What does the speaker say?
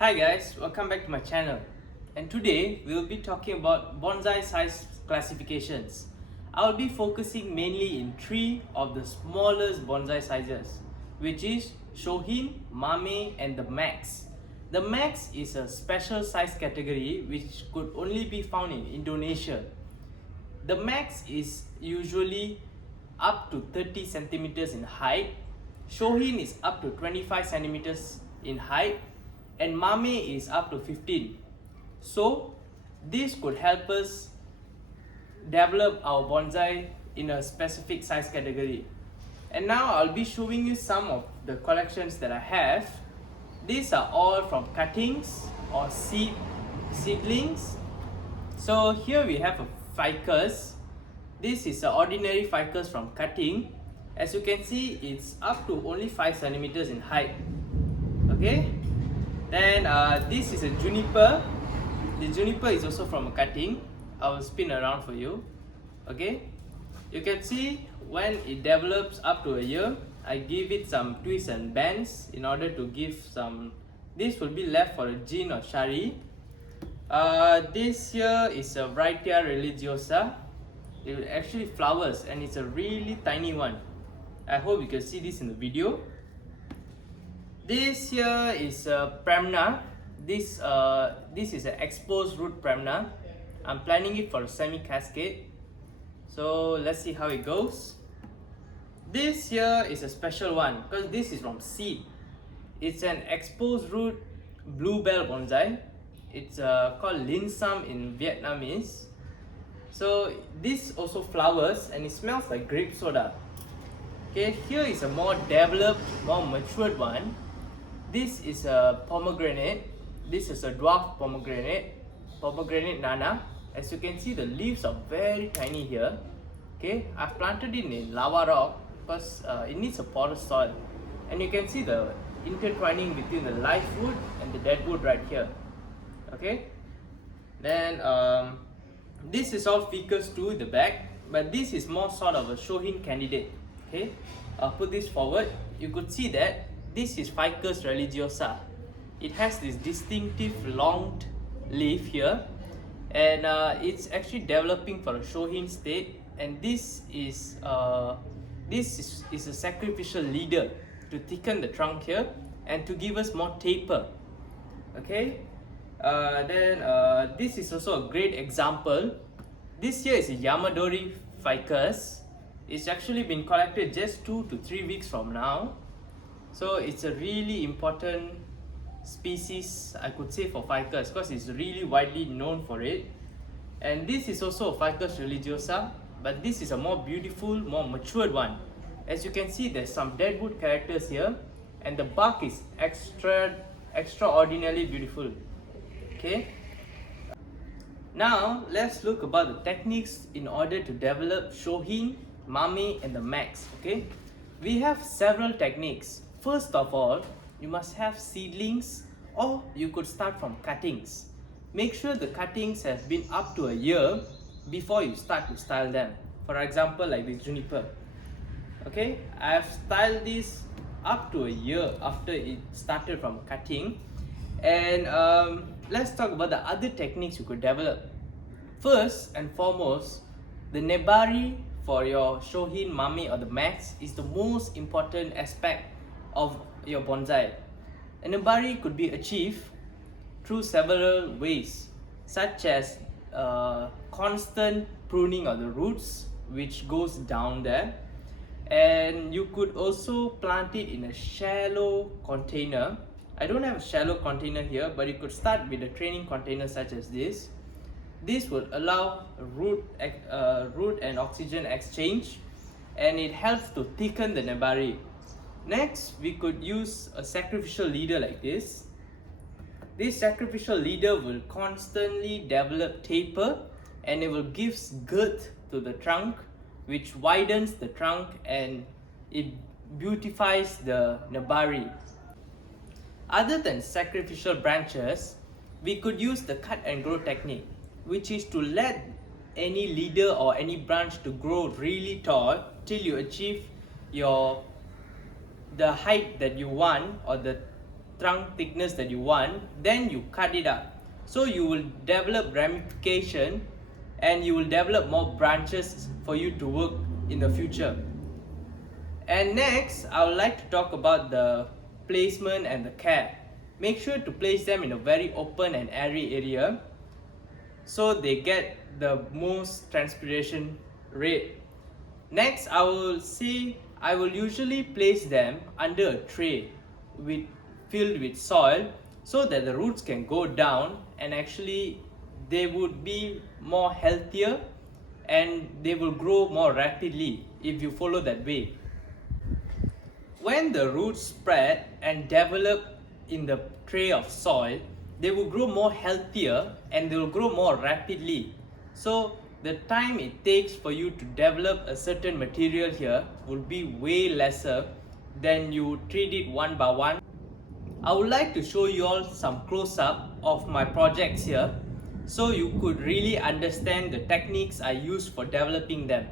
Hi guys, welcome back to my channel, and today we will be talking about bonsai size classifications. I will be focusing mainly in three of the smallest bonsai sizes, which is shohin, mame and the max. The max is a special size category which could only be found in Indonesia. The max is usually up to 30 centimeters in height. Shohin is up to 25 centimeters in height, and mame is up to 15. So this could help us develop our bonsai in a specific size category. And now I'll be showing you some of the collections that I have. These are all from cuttings or seedlings. So here we have a ficus. This is an ordinary ficus from cutting. As you can see, it's up to only 5 centimeters in height. Okay. Then this is a juniper. The juniper is also from a cutting. I will spin around for you. Okay. You can see when it develops up to a year, I give it some twists and bends in order to give some. This will be left for a gin or shari. This here is a Brightia religiosa. It actually flowers and it's a really tiny one. I hope you can see this in the video. This here is a Premna. This is an exposed root Premna. I'm planning it for a semi-cascade. So let's see how it goes. This here is a special one because this is from seed. It's an exposed root bluebell bonsai. It's called linsam in Vietnamese. So this also flowers and it smells like grape soda. Okay, here is a more developed, more matured one. This is a pomegranate. This is a dwarf pomegranate nana. As you can see, the leaves are very tiny here. Okay, I've planted it in lava rock because it needs a porous soil, and you can see the intertwining between the live wood and the dead wood right here. Okay, then this is all ficus too in the back, but this is more sort of a shohin candidate. Okay, I'll put this forward. You could see that this is Ficus religiosa. It has this distinctive long leaf here, and it's actually developing for a shohin state. And this is a sacrificial leader to thicken the trunk here and to give us more taper. Okay, then this is also a great example. This here is a Yamadori Ficus. It's actually been collected just 2 to 3 weeks from now. So it's a really important species, I could say, for ficus because it's really widely known for it. And this is also a Ficus religiosa, but this is a more beautiful, more matured one. As you can see, there's some deadwood characters here, and the bark is extraordinarily beautiful. Okay. Now let's look about the techniques in order to develop shohin, mame and the max. Okay, we have several techniques. First of all, you must have seedlings, or you could start from cuttings. Make sure the cuttings have been up to a year before you start to style them. For example, like this juniper. Okay, I have styled this up to a year after it started from cutting. And let's talk about the other techniques you could develop. First and foremost, the Nebari for your shohin, mame or the max is the most important aspect of your bonsai. A Nebari could be achieved through several ways, such as constant pruning of the roots, which goes down there. And you could also plant it in a shallow container. I don't have a shallow container here, but you could start with a training container such as this. This will allow root and oxygen exchange, and it helps to thicken the Nebari. Next, we could use a sacrificial leader like this. This sacrificial leader will constantly develop taper, and it will give girth to the trunk, which widens the trunk and it beautifies the Nebari. Other than sacrificial branches, we could use the cut and grow technique, which is to let any leader or any branch to grow really tall till you achieve the height that you want, or the trunk thickness that you want, then you cut it up. So you will develop ramification and you will develop more branches for you to work in the future. And next, I would like to talk about the placement and the care. Make sure to place them in a very open and airy area so they get the most transpiration rate. Next, I will usually place them under a tray filled with soil so that the roots can go down and actually they would be more healthier and they will grow more rapidly if you follow that way. When the roots spread and develop in the tray of soil, they will grow more healthier and they will grow more rapidly. So the time it takes for you to develop a certain material here will be way lesser than you treat it one by one. I would like to show you all some close-up of my projects here so you could really understand the techniques I use for developing them.